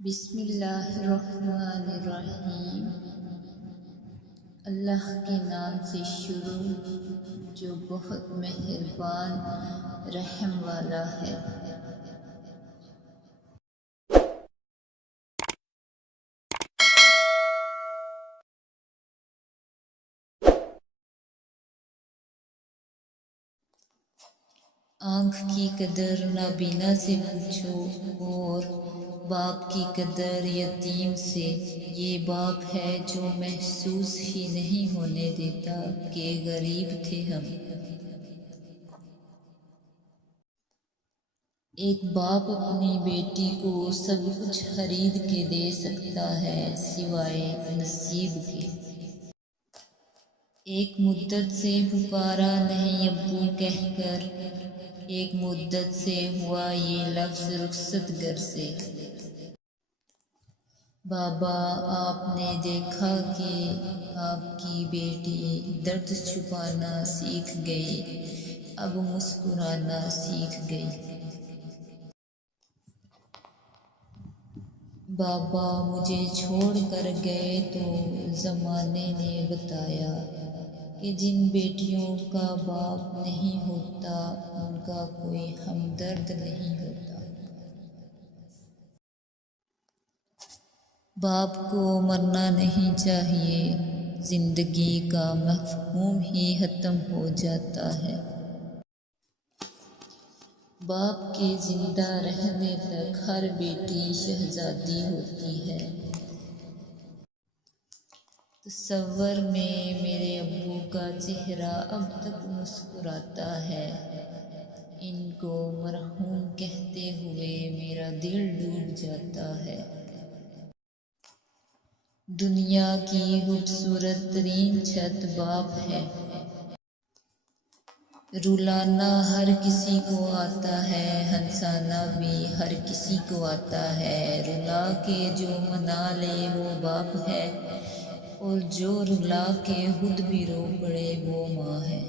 بسم اللہ الرحمن الرحیم۔ اللہ کے نام سے شروع جو بہت مہربان رحم والا ہے۔ آنکھ کی قدر نابینا سے پوچھو اور باپ کی قدر یتیم سے۔ یہ باپ ہے جو محسوس ہی نہیں ہونے دیتا کہ غریب تھے ہم۔ ایک باپ اپنی بیٹی کو سب کچھ خرید کے دے سکتا ہے سوائے نصیب کے۔ ایک مدت سے پکارا نہیں ابو کہہ کر، ایک مدت سے ہوا یہ لفظ رخصت گر سے۔ بابا آپ نے دیکھا کہ آپ کی بیٹی درد چھپانا سیکھ گئی، اب مسکرانا سیکھ گئی۔ بابا مجھے چھوڑ کر گئے تو زمانے نے بتایا کہ جن بیٹیوں کا باپ نہیں ہوتا ان کا کوئی ہمدرد نہیں ہوتا۔ باپ کو مرنا نہیں چاہیے، زندگی کا مفہوم ہی ختم ہو جاتا ہے۔ باپ کے زندہ رہنے تک ہر بیٹی شہزادی ہوتی ہے۔ تصور میں میرے ابو کا چہرہ اب تک مسکراتا ہے۔ ان کو مرحوم کہتے ہوئے میرا دل ڈوب جاتا ہے۔ دنیا کی خوبصورت ترین چھت باپ ہے۔ رلانا ہر کسی کو آتا ہے، ہنسانا بھی ہر کسی کو آتا ہے۔ رلا کے جو منا لے وہ باپ ہے، اور جو رلا کے خود بھی رو پڑے وہ ماں ہے۔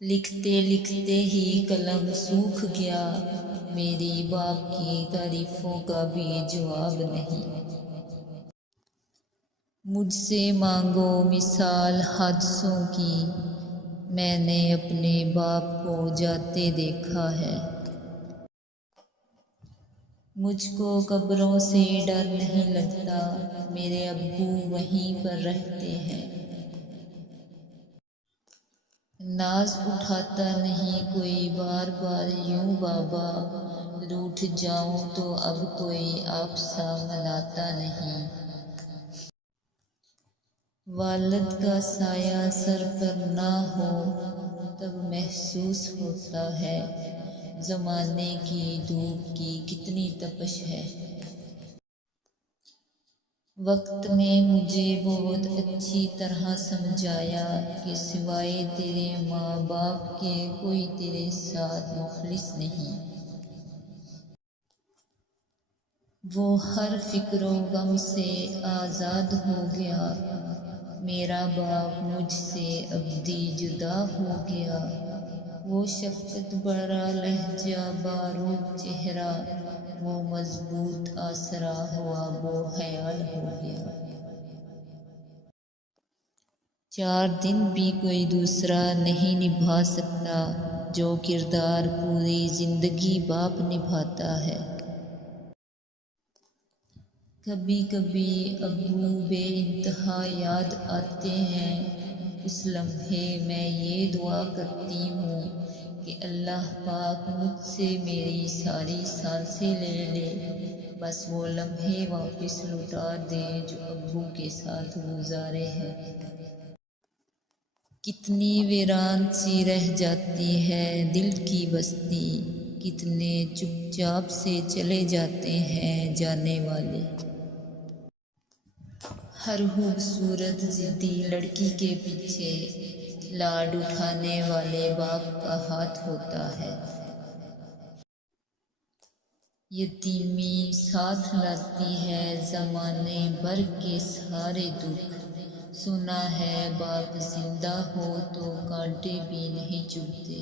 لکھتے لکھتے ہی قلم سوکھ گیا، میری باپ کی تعریفوں کا بھی جواب نہیں۔ مجھ سے مانگو مثال حادثوں کی، میں نے اپنے باپ کو جاتے دیکھا ہے۔ مجھ کو قبروں سے ڈر نہیں لگتا، میرے ابو وہیں پر رہتے ہیں۔ ناز اٹھاتا نہیں کوئی بار بار یوں بابا، روٹھ جاؤں تو اب کوئی آپ سا مناتا نہیں۔ والد کا سایہ سر پر نہ ہو تب محسوس ہوتا ہے زمانے کی دھوپ کی کتنی تپش ہے۔ وقت نے مجھے بہت اچھی طرح سمجھایا کہ سوائے تیرے ماں باپ کے کوئی تیرے ساتھ مخلص نہیں۔ وہ ہر فکر و غم سے آزاد ہو گیا، میرا باپ مجھ سے ابدی جدا ہو گیا۔ وہ شفقت بھرا لہجہ باروب چہرہ، وہ مضبوط آسرا ہوا وہ خیال ہو گیا۔ 4 دن بھی کوئی دوسرا نہیں نبھا سکتا جو کردار پوری زندگی باپ نبھاتا ہے۔ کبھی کبھی ابو بے انتہا یاد آتے ہیں، اس لمحے میں یہ دعا کرتی ہوں کہ اللہ پاک مجھ سے میری ساری سانسیں لے لے، بس وہ لمحے واپس لوٹا دے جو ابو کے ساتھ گزارے ہیں۔ کتنی ویران سی رہ جاتی ہے دل کی بستی، کتنے چپ چاپ سے چلے جاتے ہیں جانے والے۔ ہر خوبصورت ضدی لڑکی کے پیچھے لاڈ اٹھانے والے باپ کا ہاتھ ہوتا ہے۔ یتیمی ساتھ لاتی ہے زمانے بھر کے سارے دکھ، سنا ہے باپ زندہ ہو تو کانٹے بھی نہیں چبھتے۔